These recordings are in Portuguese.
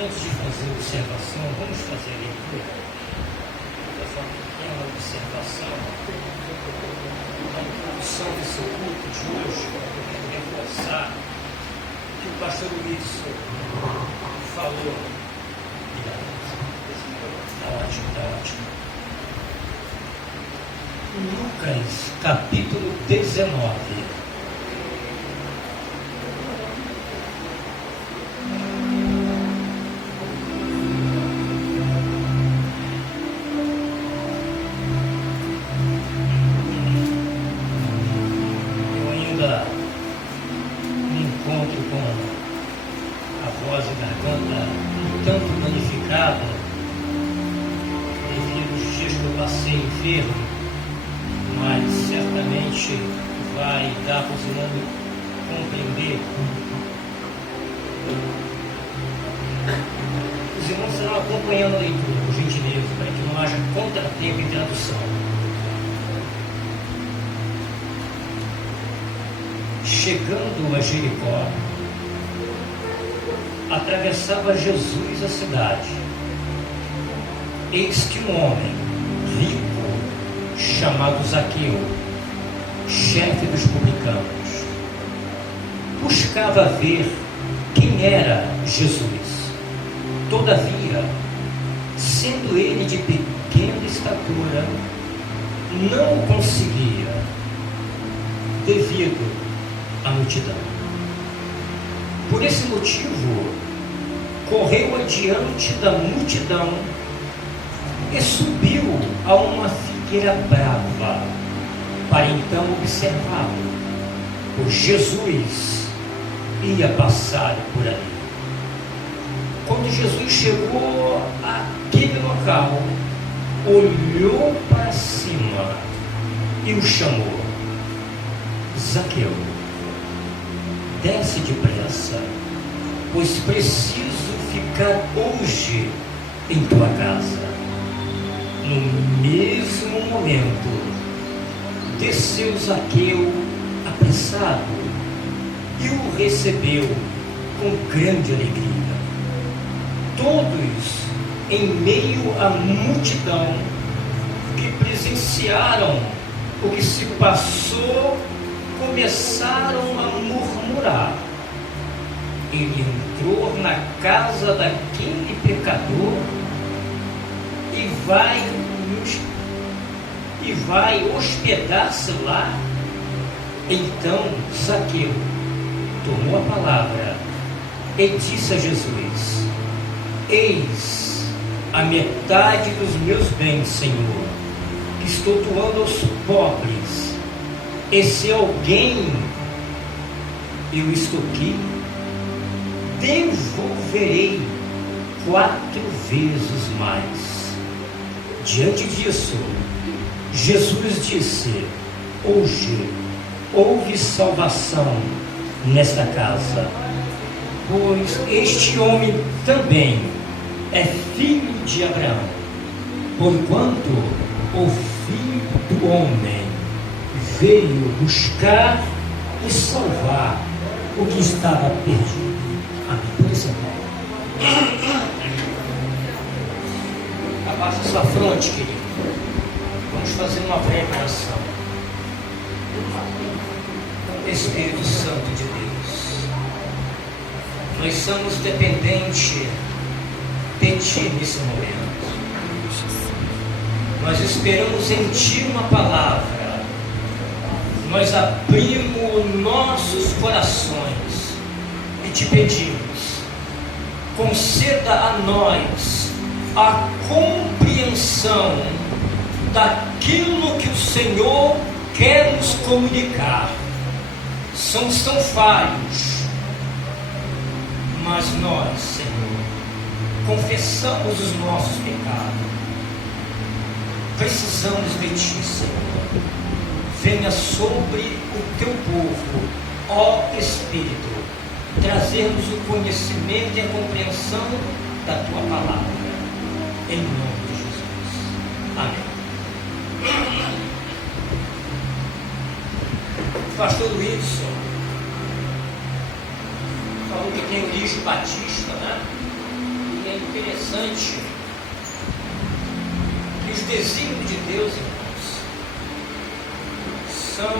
antes de fazer a observação, vamos fazer a leitura. Fazer uma pequena observação. A introdução desse culto de hoje, eu quero reforçar o que o pastor Wilson falou. Está ótimo, está ótimo. Lucas, capítulo 19. Os irmãos serão acompanhando a leitura, por gentileza, para que não haja contratempo em tradução. Chegando a Jericó, atravessava Jesus a cidade. Eis que um homem rico, chamado Zaqueu, chefe dos publicanos, buscava ver quem era Jesus. Todavia, sendo ele de pequena estatura, não o conseguia, devido à multidão. Por esse motivo, correu adiante da multidão e subiu a uma figueira brava, para então observá-lo, pois Jesus ia passar por ali. Quando Jesus chegou àquele local, olhou para cima e o chamou: Zaqueu, desce depressa, pois preciso ficar hoje em tua casa. No mesmo momento, desceu Zaqueu apressado e o recebeu com grande alegria. Todos, em meio à multidão que presenciaram o que se passou, começaram a murmurar. Ele entrou na casa daquele pecador e vai hospedar-se lá. Então Zaqueu tomou a palavra e disse a Jesus: eis a metade dos meus bens, Senhor, que estou doando aos pobres. E se alguém, eu estou aqui, devolverei 4 vezes mais. Diante disso, Jesus disse: hoje houve salvação nesta casa, pois este homem também é filho de Abraão, porquanto o Filho do Homem veio buscar e salvar o que estava perdido. Amém. Por isso, abaixa sua fronte, querido. Vamos fazer uma breve oração. Espírito Santo de Deus, nós somos dependentes de Ti nesse momento. Nós esperamos em Ti uma palavra. Nós abrimos nossos corações e Te pedimos: conceda a nós a compreensão daquilo que o Senhor quer nos comunicar. Somos tão falhos, mas nós, Senhor, confessamos os nossos pecados. Precisamos de Ti, Senhor. Venha sobre o Teu povo, ó Espírito, trazermos o conhecimento e a compreensão da Tua palavra. Em nome de Jesus. Amém. O pastor Wilson falou que tem origem batista, né? é interessante que os desígnios de Deus, irmãos, são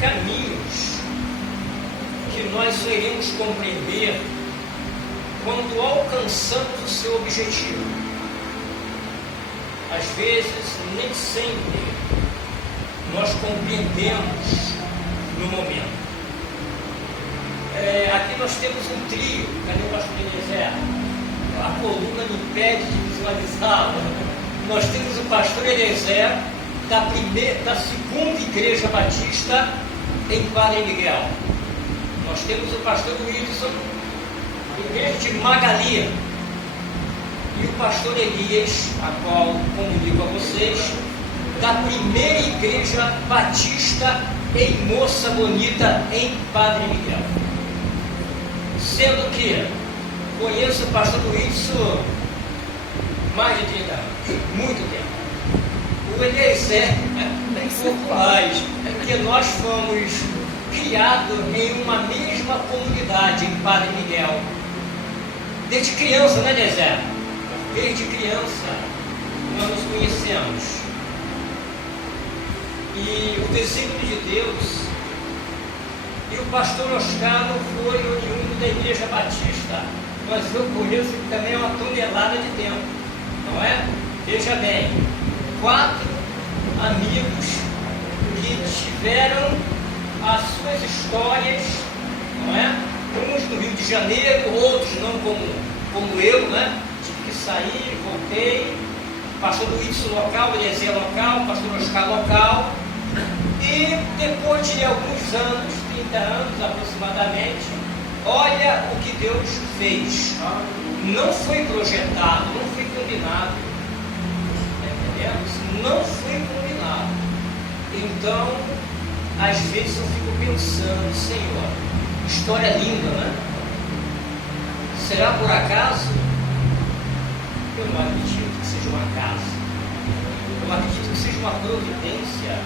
caminhos que nós só iremos compreender quando alcançamos o seu objetivo. Às vezes, nem sempre nós compreendemos no momento. Aqui nós temos um trio. Cadê o pastor Eliezer? A coluna me impede de visualizá-lo. Nós temos o pastor Eliezer da segunda igreja batista em Padre Miguel. Nós temos o pastor Wilson, igreja de Magali, e o pastor Elias, a qual comunico a vocês, da primeira igreja batista em Moça Bonita, em Padre Miguel. Sendo que conheço o pastor Wilson mais de 30 anos, muito tempo. O Eliezer um pouco mais, porque nós fomos criados em uma mesma comunidade em Padre Miguel. Desde criança, né, Eliezer? Desde criança nós nos conhecemos. E o desígnio de Deus, e o pastor Oscar não foi oriundo da Igreja Batista, mas eu conheço que também é uma tonelada de tempo, não é? Veja bem, 4 amigos que tiveram as suas histórias, não é? Uns no Rio de Janeiro, outros não como eu, né? Tive que sair, voltei, pastor Luiz local, Eliezer local, pastor Oscar local, e depois de alguns anos, 30 anos aproximadamente, olha o que Deus fez. Não foi projetado, não foi combinado. Entendemos? Não foi combinado. Então, às vezes eu fico pensando, Senhor, história linda, né? Será por acaso? Eu não acredito que seja um acaso. Eu acredito que seja uma providência,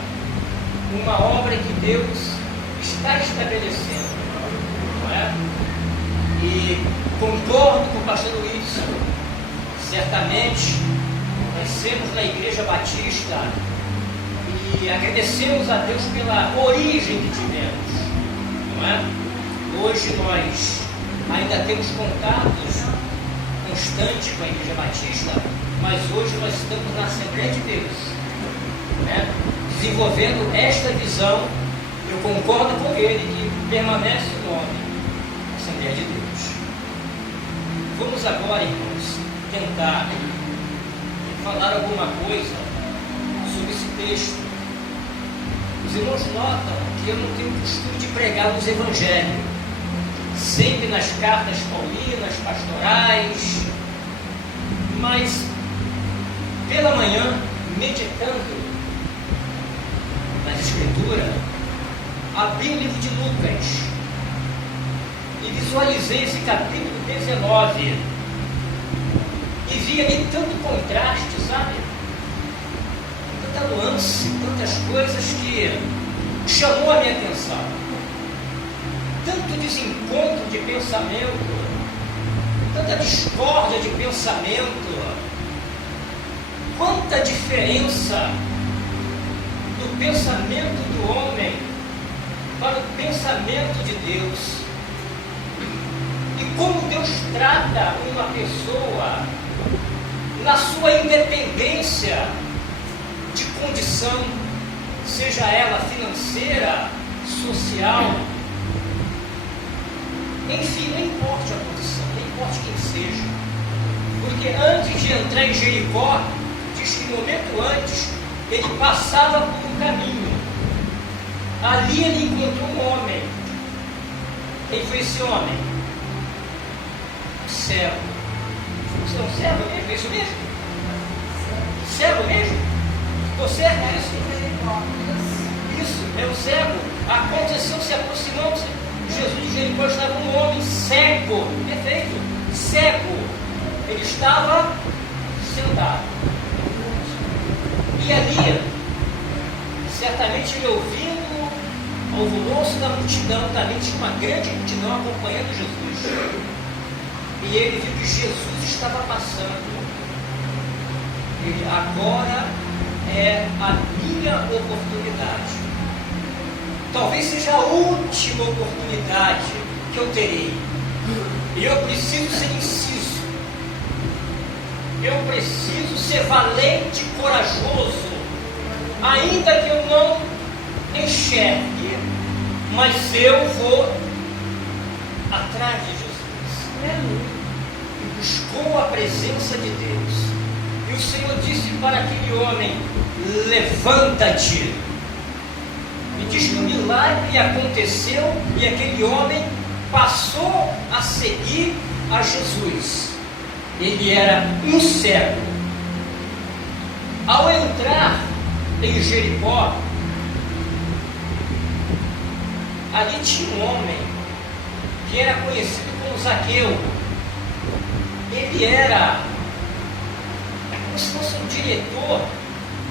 uma obra que Deus está estabelecendo, não é? E concordo com o pastor Luiz, certamente nascemos na Igreja Batista e agradecemos a Deus pela origem que tivemos, não é? Hoje nós ainda temos contatos constantes com a Igreja Batista, mas hoje nós estamos na Assembleia de Deus, né? Desenvolvendo esta visão. Eu concordo com ele que permanece o nome Assembleia de Deus. Vamos agora, irmãos, tentar falar alguma coisa sobre esse texto. Os irmãos notam que eu não tenho o costume de pregar nos evangelhos, sempre nas cartas paulinas, pastorais, mas pela manhã, meditando nas Escrituras, abri o livro de Lucas e visualizei esse capítulo 19 e vi ali tanto contraste, sabe? Tanta nuance, tantas coisas que chamou a minha atenção. Tanto desencontro de pensamento, tanta discórdia de pensamento, quanta diferença do pensamento do homem para o pensamento de Deus. E como Deus trata uma pessoa na sua independência de condição, seja ela financeira, social, enfim, não importa a condição, não importa quem seja. Porque antes de entrar em Jericó, diz que no momento antes, ele passava por um caminho. Ali ele encontrou um homem. Quem foi esse homem? Um cego. Você é um cego mesmo? É isso mesmo? Cego mesmo? Você é isso? Isso, é um cego. Aconteceu se aproximando-se. Jesus de Jericó estava um homem cego. Perfeito. Cego. Ele estava sentado. E ali, certamente ele ouvindo o alvoroço da multidão, também tinha uma grande multidão acompanhando Jesus. E e ele viu que Jesus estava passando. Ele, agora é a minha oportunidade. Talvez seja a última oportunidade que eu terei. E eu preciso ser inciso. Eu preciso ser valente, corajoso, ainda que eu não enxergue, mas eu vou atrás de Jesus. E buscou a presença de Deus. E o Senhor disse para aquele homem: levanta-te. E diz que o milagre aconteceu e aquele homem passou a seguir a Jesus. Ele era um cego. Ao entrar em Jericó, ali tinha um homem que era conhecido como Zaqueu. Ele era como se fosse um diretor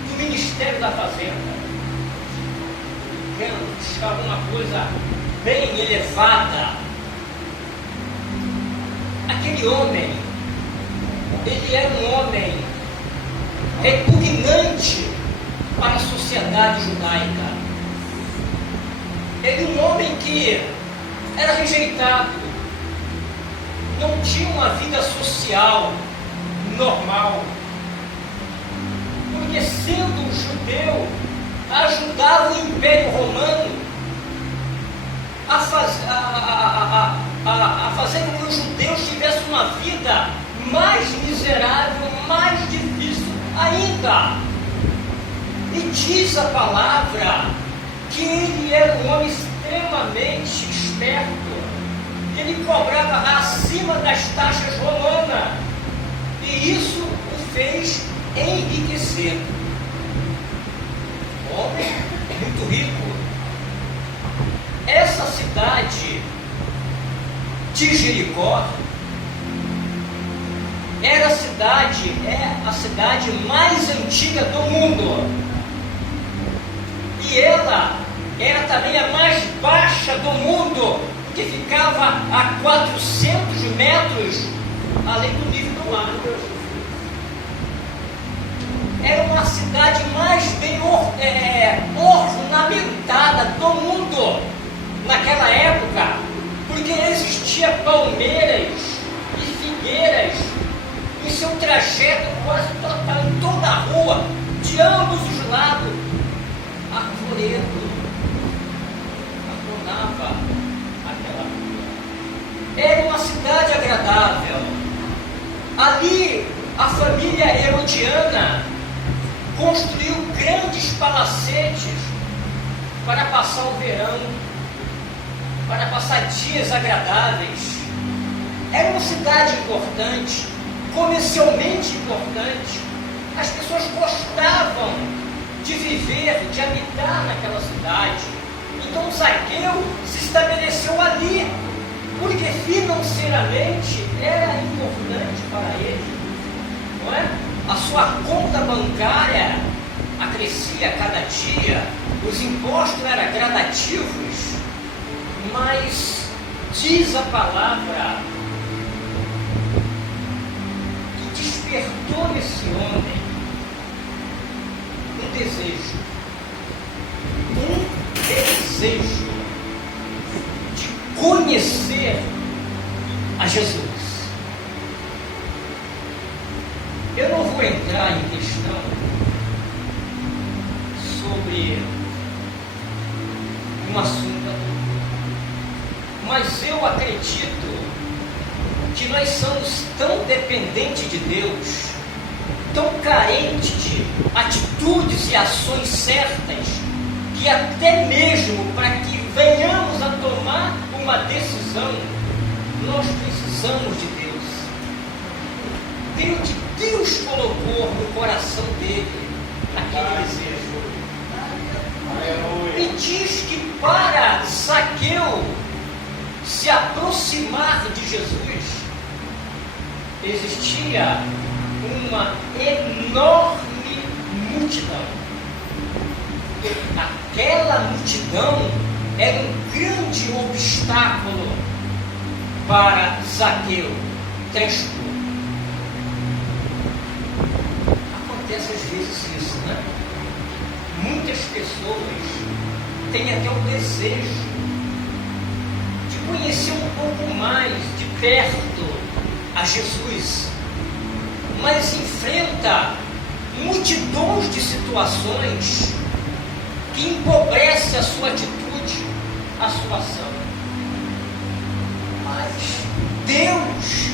do Ministério da Fazenda. Buscava uma coisa bem elevada. Aquele homem, ele era um homem repugnante para a sociedade judaica. Ele era um homem que era rejeitado, não tinha uma vida social normal, porque sendo um judeu, ajudava o Império Romano a fazer com que os judeus tivessem uma vida mais miserável, mais difícil ainda. E diz a palavra que ele era um homem extremamente esperto, que ele cobrava acima das taxas romanas, e isso o fez enriquecer. Homem muito rico. Essa cidade de Jericó é a cidade mais antiga do mundo, e ela era também a mais baixa do mundo, porque ficava a 400 metros além do nível do mar. Era uma cidade mais bem ornamentada do mundo naquela época, porque existia palmeiras e figueiras em seu trajeto quase total, em toda a rua, de ambos os lados. Arvoredo adornava aquela rua. Era uma cidade agradável. Ali a família herodiana construiu grandes palacetes para passar o verão, para passar dias agradáveis. Era uma cidade importante, comercialmente importante. As pessoas gostavam de viver, de habitar naquela cidade. Então Zaqueu se estabeleceu ali, porque financeiramente era importante para ele, não é? A sua conta bancária crescia a cada dia, os impostos eram gradativos, mas diz a palavra que despertou nesse homem um desejo de conhecer a Jesus. Eu não vou entrar em questão sobre um assunto, mas eu acredito que nós somos tão dependentes de Deus, tão carentes de atitudes e ações certas, que até mesmo para que venhamos a tomar uma decisão, nós precisamos de Deus. Tem o que Deus colocou no coração dele, aquele desejo. E diz que para Zaqueu se aproximar de Jesus, existia uma enorme multidão. Aquela multidão era um grande obstáculo para Zaqueu. transtorno. Acontece às vezes isso, né? Muitas pessoas têm até o desejo de conhecer um pouco mais de perto a Jesus, mas enfrenta multidões de situações que empobrecem a sua atitude, a sua ação. Mas Deus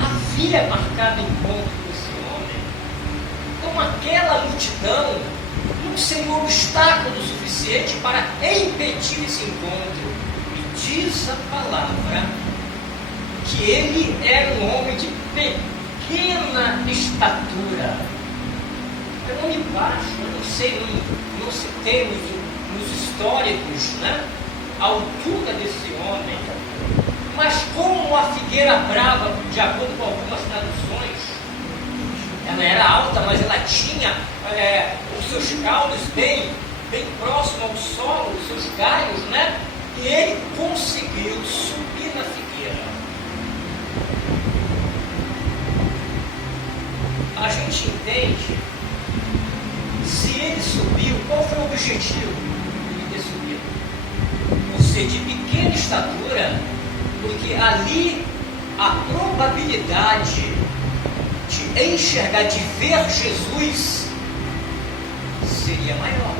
havia marcado encontro com esse homem. Então aquela multidão não seria um obstáculo suficiente para impedir esse encontro. E diz a palavra que ele era um homem de pequena estatura. É um homem baixo, eu não sei, não se tem nos históricos, né, a altura desse homem. Mas como a figueira brava, de acordo com algumas traduções, ela era alta, mas ela tinha os seus caules bem próximo ao solo, os seus galhos, né? E ele conseguiu subir na figueira. A gente entende, se ele subiu, qual foi o objetivo de ter subido? Por ser de pequena estatura, porque ali a probabilidade de enxergar, de ver Jesus, seria maior.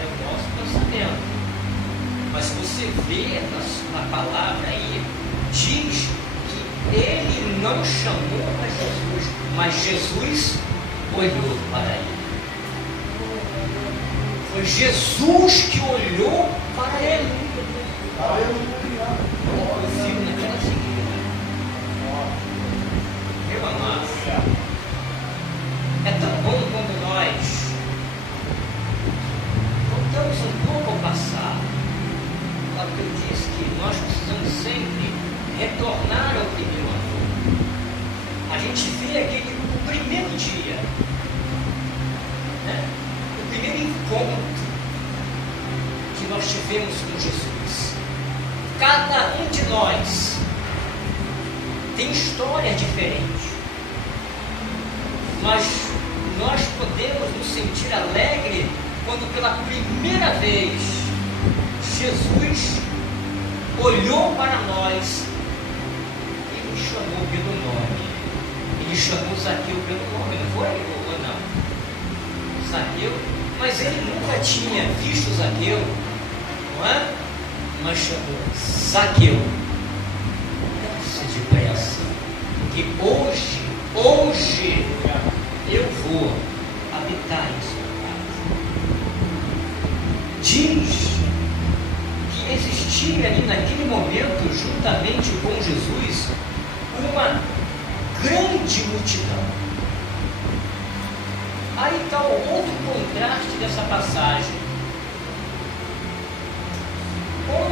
É o nosso pensamento. Mas você vê na palavra aí, diz que ele não chamou a Jesus, mas Jesus olhou para ele. Foi Jesus que olhou para ele. Eu fico naquela figueira. Meu amado, é tão bom quando nós voltamos um pouco ao passado. A Bíblia diz que nós precisamos sempre retornar ao primeiro amor. A gente vê o primeiro dia, né? O primeiro encontro que nós tivemos com Jesus. Cada um de nós tem história diferente, mas nós podemos nos sentir alegre quando pela primeira vez Jesus olhou para nós e nos chamou pelo nome. Ele chamou Zaqueu pelo nome, não foi? Ou não? Zaqueu, mas ele nunca tinha visto Zaqueu, não é? Mas chamou Zaqueu. Desce depressa, que hoje eu vou habitar em sua casa. Diz que existia ali naquele momento, juntamente com Jesus, uma grande multidão. Aí está o outro contraste dessa passagem,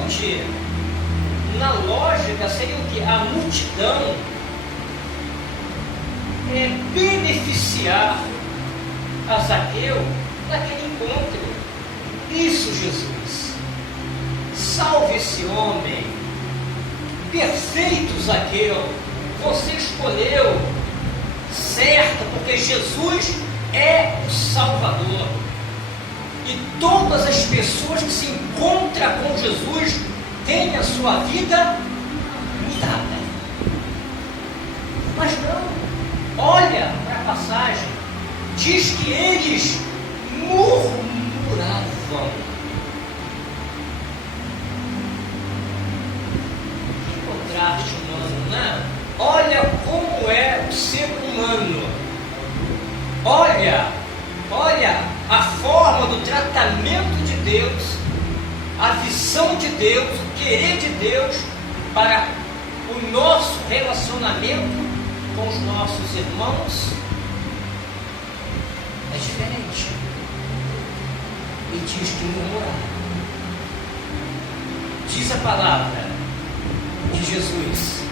onde na lógica seria o que? A multidão beneficiar a Zaqueu naquele encontro. Isso, Jesus, salve esse homem, perfeito Zaqueu, você escolheu certo, porque Jesus é o Salvador. E todas as pessoas que se encontram com Jesus têm a sua vida mudada. Mas não, olha para a passagem, diz que eles murmuravam. Que contraste humano, né? Olha como é o ser humano. Olha a forma do tratamento de Deus, a visão de Deus, o querer de Deus para o nosso relacionamento com os nossos irmãos é diferente. E diz que murmurar. Diz a palavra de Jesus,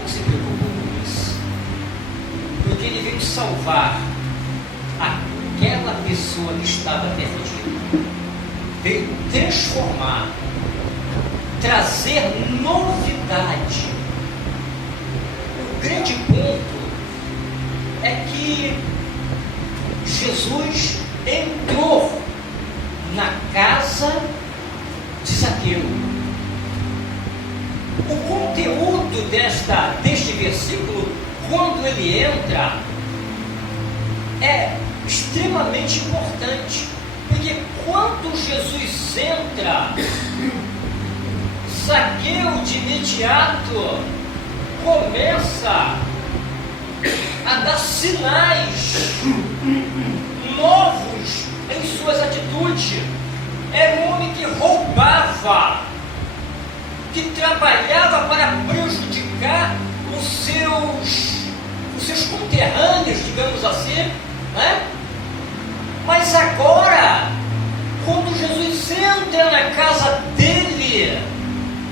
não se preocupe com isso, porque ele veio salvar aquela pessoa que estava perdida, veio transformar trazer novidade. O grande ponto é que Jesus entrou na casa de Zaqueu. O conteúdo deste versículo, quando ele entra, é extremamente importante, porque quando Jesus entra, Zaqueu de imediato começa a dar sinais novos em suas atitudes. Era um homem que roubava, que trabalhava para prejudicar os seus conterrâneos, digamos assim, né? Mas agora, quando Jesus entra na casa dele,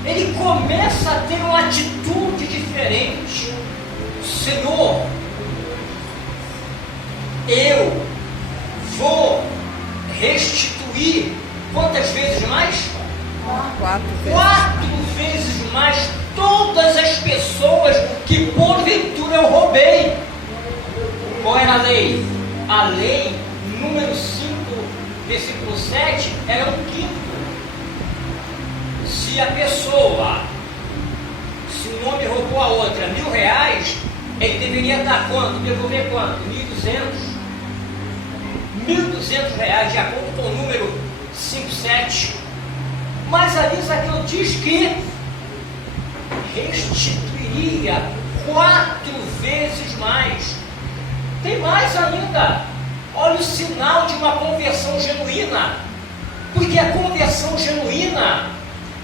ele começa a ter uma atitude diferente. Senhor, eu vou restituir quantas vezes mais? 4 vezes mais todas as pessoas que porventura eu roubei. Qual era a lei? A lei, número 5, versículo 7, era 1/5. Se a pessoa, se um homem roubou a outra R$1.000, ele deveria dar quanto? Devolver quanto? R$1.200, de acordo com o número 5,7. Mas ali Zaqueu diz que restituiria 4 vezes mais. Tem mais ainda. Olha o sinal de uma conversão genuína. Porque a conversão genuína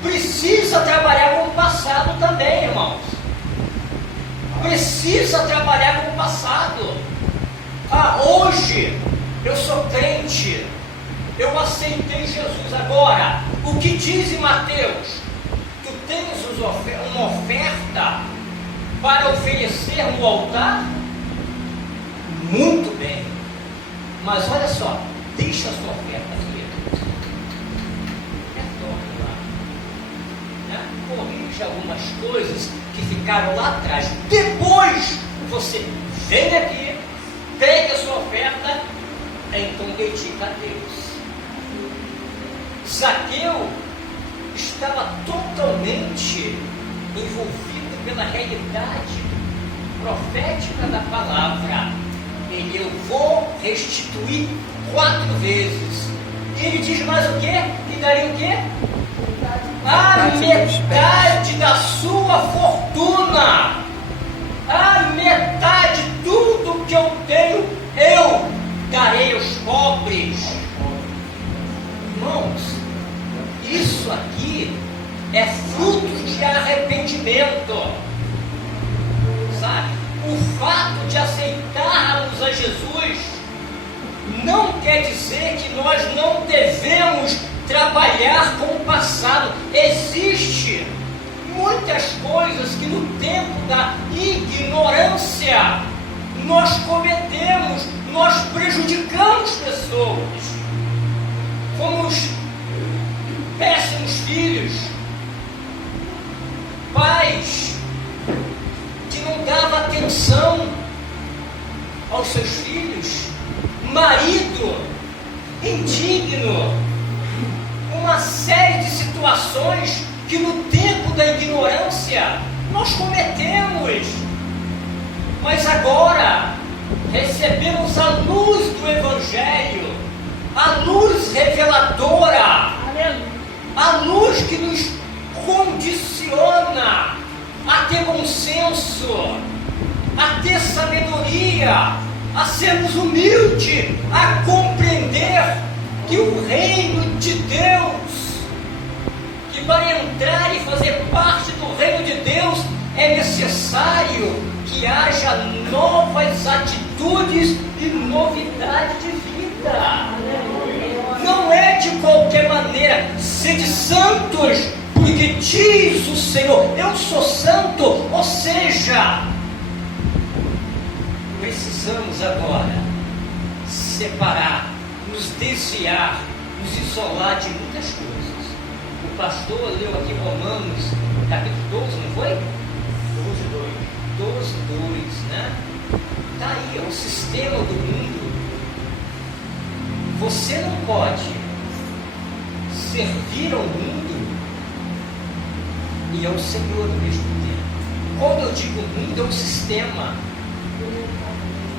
precisa trabalhar com o passado também, irmãos. Precisa trabalhar com o passado. Hoje eu sou crente, eu aceitei Jesus agora. O que diz em Mateus? Tu tens uma oferta para oferecer no altar? Muito bem. Mas olha só, deixa a sua oferta, querido. Retorne lá. Né? Corrija algumas coisas que ficaram lá atrás. Depois você vem aqui, pega a sua oferta, então dedica a Deus. Zaqueu estava totalmente envolvido pela realidade profética da palavra. Eu vou restituir 4 vezes. E ele diz mais o quê? E daria o quê? A metade da sua fortuna. A metade, tudo que eu tenho, eu darei aos pobres. Irmãos, isso aqui é fruto de arrependimento. Sabe? O fato de aceitarmos a Jesus não quer dizer que nós não devemos trabalhar com o passado. Existem muitas coisas que no tempo da ignorância nós cometemos, nós prejudicamos pessoas. Fomos péssimos filhos, pais que não davam atenção aos seus filhos, marido indigno, uma série de situações que no tempo da ignorância nós cometemos, mas agora recebemos a luz do Evangelho, a luz reveladora, a luz que nos condiciona a ter bom senso, a ter sabedoria, a sermos humildes, a compreender que o reino de Deus, que para entrar e fazer parte do reino de Deus é necessário que haja novas atitudes e novidade de vida. Não é de qualquer maneira. Sede santos, porque diz o Senhor, eu sou santo. Ou seja, precisamos agora separar, nos desviar, nos isolar de muitas coisas. O pastor leu aqui Romanos, capítulo 12, não foi? 12:2, né? Está aí, é o sistema do mundo. Você não pode servir ao mundo e ao Senhor ao mesmo tempo. Quando eu digo mundo, é o sistema.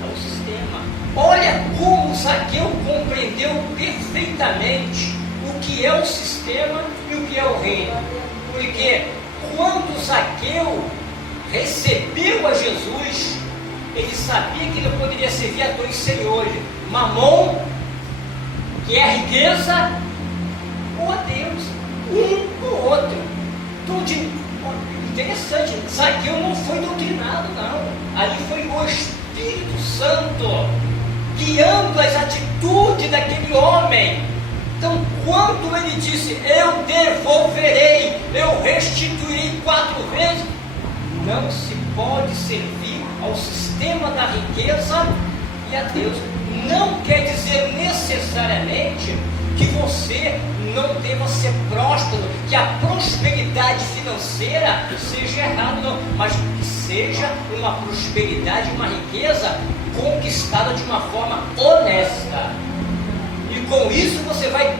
É o sistema. Olha como Zaqueu compreendeu perfeitamente o que é o sistema e o que é o reino. Porque quando Zaqueu recebeu a Jesus, ele sabia que ele poderia servir a dois senhores: Mamon, que é a riqueza, ou a Deus, um ou outro. Então, interessante, Zaqueu não foi doutrinado, não. Ali foi o Espírito Santo guiando as atitudes daquele homem. Então, quando ele disse: eu devolverei, eu restituirei 4 vezes, não se pode servir ao sistema da riqueza e a Deus. Não quer dizer necessariamente que você não deva ser próspero, que a prosperidade financeira seja errada, não, mas que seja uma prosperidade, uma riqueza conquistada de uma forma honesta. E com isso você vai